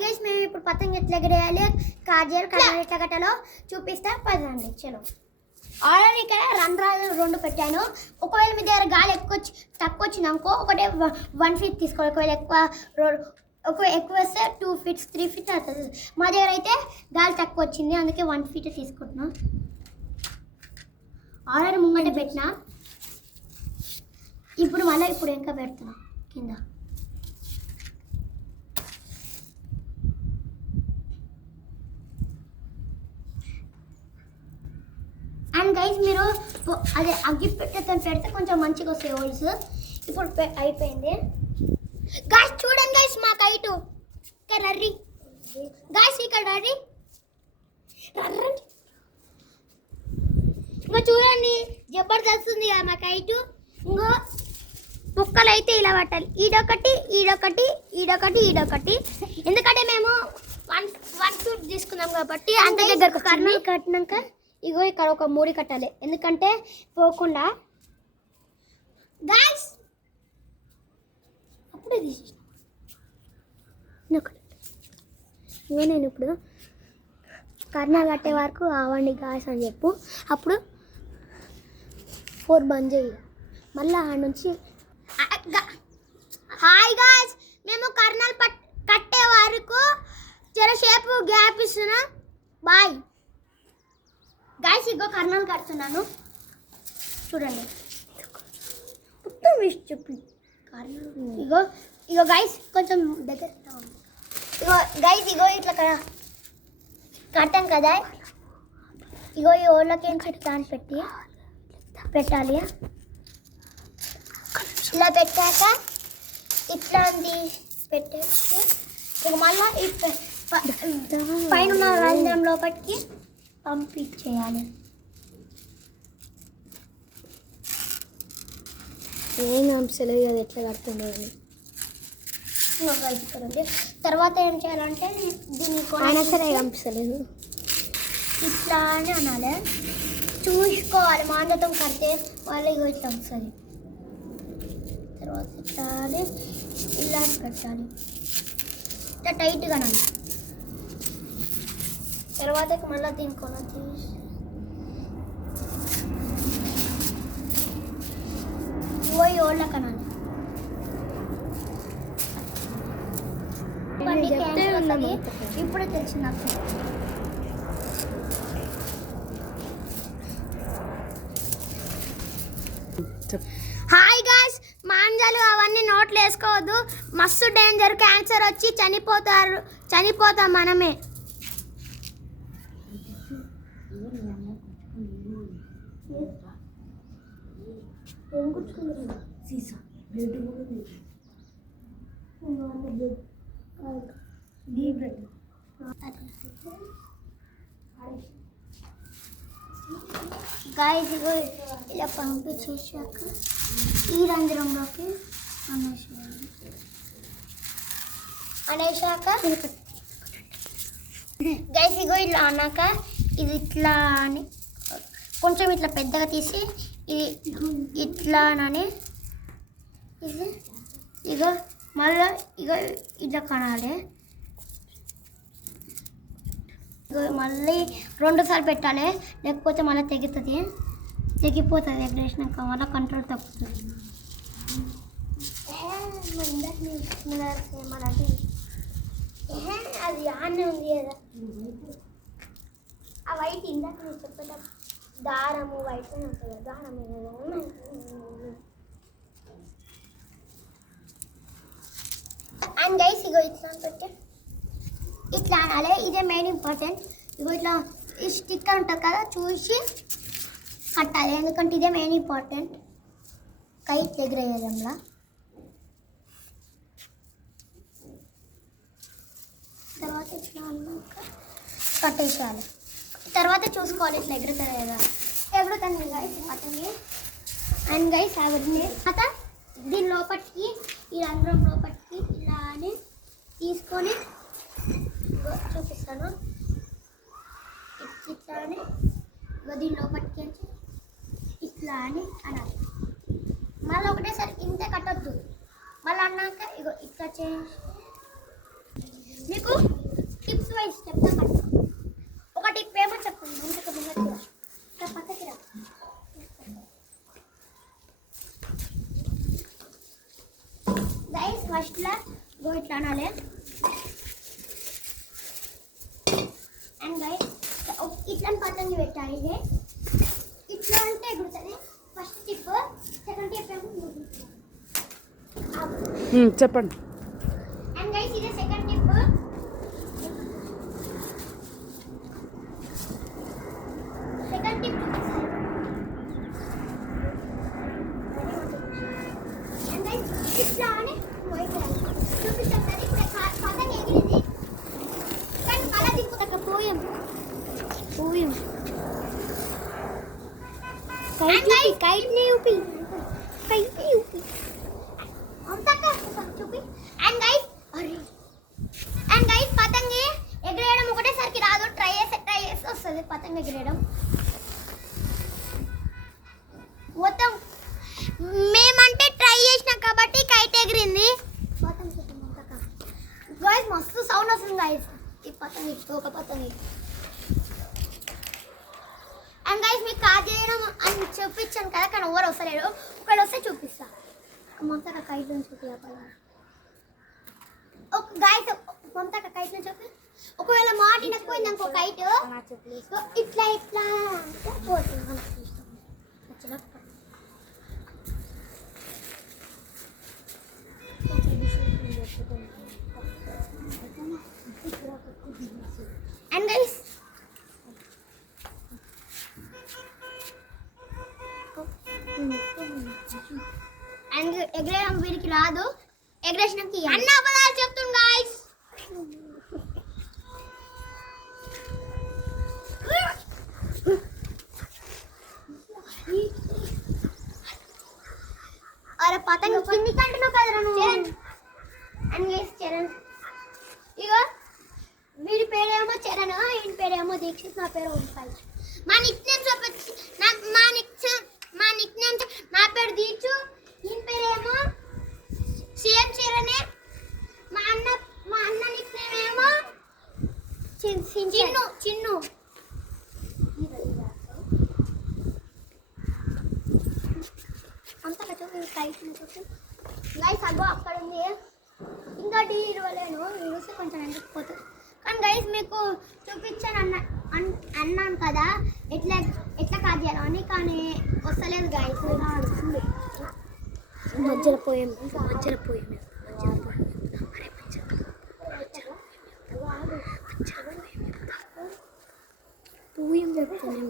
Guys మేము ఇప్పుడు పతంగ ఎట్లా ఎగరేయాలి కాజల్ కలర్ ఎట్లా కట్టాలో చూపిస్తా పదండి చలో. ఆల్రెడీ ఇక్కడ రంధ్రాలు 2 పెట్టాను. ఒకవేళ మీ దగ్గర గాలి తక్కువ వచ్చిందనుకో ఒకటే 1 ఫీట్ తీసుకోవాలి. ఒకవేళ ఎక్కువ వస్తే 2 ఫీట్స్ 3 ఫీట్స్ అవుతుంది. మా దగ్గర అయితే గాలి తక్కువ వచ్చింది అందుకే 1 ఫీట్ తీసుకుంటున్నా. ఆల్రెడీ ముంగట పెట్టినా. ఇప్పుడు మళ్ళీ ఇంకా పెడుతున్నా కింద. అండ్ గైస్ మీరు అదే అగ్గి పెట్టేతో పెడితే కొంచెం మంచిగా వస్తాయి హోల్స్. ఇప్పుడు అయిపోయింది గాయస్. చూడండి గైస్ మా కైటు ఇక్కడ రర్రి గాయస్, ఇక్కడ రర్రి రర్రండి. ఇంకా చూడండి జబర్దస్త్ ఉంది కదా మా కైటు. ఇంకో ముక్కలు అయితే ఇలా పట్టాలి, ఈడొకటి ఈడొకటి ఈడొకటి ఈడొకటి. ఎందుకంటే మేము వన్ ఫీట్ తీసుకున్నాం కాబట్టి అంత దగ్గరకు కర్నూలు కట్టినాక ఇగో ఇక్కడ ఒక 3 కట్టాలి, ఎందుకంటే పోకుండా. గాయ్స్ అప్పుడే తీసేసిన ఇగో నేను ఇప్పుడు కర్నూలు కట్టే వరకు ఆవండి గాయ్స్ అని చెప్పు. అప్పుడు 4 బంద్ చేయి. మళ్ళీ ఆడ నుంచి హాయ్ గాయ్స్, మేము కర్నూలు కట్టే వరకు జరసేపు గ్యాప్ ఇస్తున్నా. Bye guys. ఇగో కర్నూలు కడుతున్నాను చూడండి. మొత్తం వేసి చెప్పి ఇగో ఇగో గాయ్స్ కొంచెం దగ్గర. ఇగో గాయ్స్ ఇగో ఇట్లా కట్టాం కదా. ఇగో ఈ ఓళ్ళకి ఇట్లా అని పెట్టాలి. ఇలా పెట్టాక ఇట్లా పెట్టేసి ఇక మళ్ళీ పైన రంధ్రం లోపలికి పంపించేయాలి. ఏం అంశలేదు కదా ఎట్లా కడుతుండే అని. తర్వాత ఏం చేయాలంటే దీన్ని అయినా సరే అంశలేదు ఇట్లా అని అనాలి. చూసుకోవాలి మాండతం కడితే వాళ్ళు ఇగో ఇట్లా వస్తుంది. తర్వాత ఇట్లా అని ఇలా కట్టాలి, ఇట్లా టైట్గా అనాలి. తర్వాత మళ్ళీ దీనికి తీసి పోయి ఓళ్ళకి అనాలి. ఇప్పుడే తెలిసింది నాకు. హాయ్ గాయ్స్, మాంజాలు అవన్నీ నోట్లు వేసుకోవద్దు, మస్తు డేంజర్. క్యాన్సర్ వచ్చి చనిపోతాం మనమే. గాయ్స్ ఇగో ఇలా పంపించేసాక ఈ రంధ్రంలోకి అనేసాక గైస్ ఇగో ఇలా అన్నాక ఇది ఇట్లా అని కొంచెం ఇట్లా పెద్దగా తీసి ఇది ఇట్లా అని ఇది ఇగో మళ్ళీ ఇగో ఇట్లా కనాలి. మళ్ళీ 2 సార్లు పెట్టాలి, లేకపోతే మళ్ళీ తెగిపోతుంది. ఎగరేసినాక మళ్ళీ కంట్రోల్ తప్పుతుంది. అది ఆనే ఉంది కదా ఆ వైట్. ఇందాక నేను చెప్పేట దారము వైట్ అని ఉంటుంది కదా, దారం అండ్ గైస్ ఇగో ఇట్లా పెట్టే ఇట్లా అనాలి. ఇదే మెయిన్ ఇంపార్టెంట్. ఇగో ఇట్లా ఈ స్టిక్కర్ ఉంటుంది కదా చూసి కట్టాలి, ఎందుకంటే ఇదే మెయిన్ ఇంపార్టెంట్ కైట్ ఎగరేయడంలో. తర్వాత ఇట్లా అన్నాక కట్టేసేయాలి. తర్వాత చూసుకోవాలి ఇట్లా ఎగురుతుంది కదా, ఎగురుతుంది గైస్ పట్టండి. అండ్ గైస్ అవన్నీ తర్వాత దీని లోపలికి ఈ రంధ్రం లోపలికి ఇలా అని తీసుకొని చూపిస్తాను. ఇట్లా అని దీని లోపలికి ఇట్లా అని అనాలి. మళ్ళీ ఒకటేసారి ఇంతే కట్టొద్దు. మళ్ళీ అన్నాక ఇగో ఇట్లా చేసి మీకు టిప్స్ వైజ్ చెప్తాను కదా. ఒక టిప్ ఏమో చెప్పండి ముందుకు ముందుకు పక్కకి రా. గైస్ ఫస్ట్లో ఇట్లా అనాలి. అండ్ గైస్ ఇట్లా పతంగి పెట్టాలి. ఇది ఇట్లా అంటే ఎగురుతుంది. First tip. సెకండ్ టిప్ ఏమో చెప్పండి. అండ్ గైస్ ఇదే second tip. Second tip and guys ఇట్లా అని చూపిస్తాను. ఇప్పుడు పతంగి ఎగిరింది కానీ కళ దిక్కుతాక పోయాం. కైట్ ని ఊపి చూపి. అండ్ గైస్ పతంగి ఎగిరేయడం ఒకటేసరికి రాదు. ట్రై చేసి వస్తుంది పతంగి ఎగిరేయడం. మొత్తం మేమంటే ట్రై చేసినాం కాబట్టి కైట్ ఎగిరింది. గైస్ మస్తు సౌండ్ వస్తుంది గైస్ ఈ పతంగి. ఒక పతంగి. అండ్ గైస్ మీకు కాల్ చేయడం అని చూపించాను కదా కానీ ఎవరు వస్తలేరు. ఒకవేళ వస్తే చూపిస్తా. మొత్తం కైట్ నుంచి చూపించాలి. ఒక గైస్ మొత్తం కైట్ నుంచి చూపి. ఒకవేళ మాట వినకపోయింది అనుకో కైట్ ఇట్లా ఇట్లా అంటే పోతుంది. అండ్ గైస్ అండ్ ఎగరేయడం వీరికి రాదు. ఎగరేసినాక అన్న పదాలు చెప్తుంది గాయ్స్. అరే పతంగి కింది కంటున్నావు కదరా నువ్వు. అండ్ గైస్ చరణ్ ఇగో వీడి పేరేమో చరణ్, ఈయన పేరేమో దీక్షిత్, నా పేరు ఓంకాయ్. మా నిక్ నేమ్స్ మా నిక్ నేమ్స్ నా పేరు దీక్షు, ఈయన పేరేమో సేమ్ చరణే. మా అన్న నిక్ నేమ్ ఏమో చిన్ను. అంతా చూపి కైట్ చూపి. గైస్ అగో అక్కడ ఉంది. ఇంకా టీ ఇవ్వలేను. చూస్తే కొంచెం ఎండిపోతుంది. కానీ గైస్ మీకు చూపించాను అన్నాను కదా ఎట్లా కాదు చేయాలో అని. కానీ వస్తలేదు గైస్. మధ్యలో పోయాం. పోయాం చెప్తాను.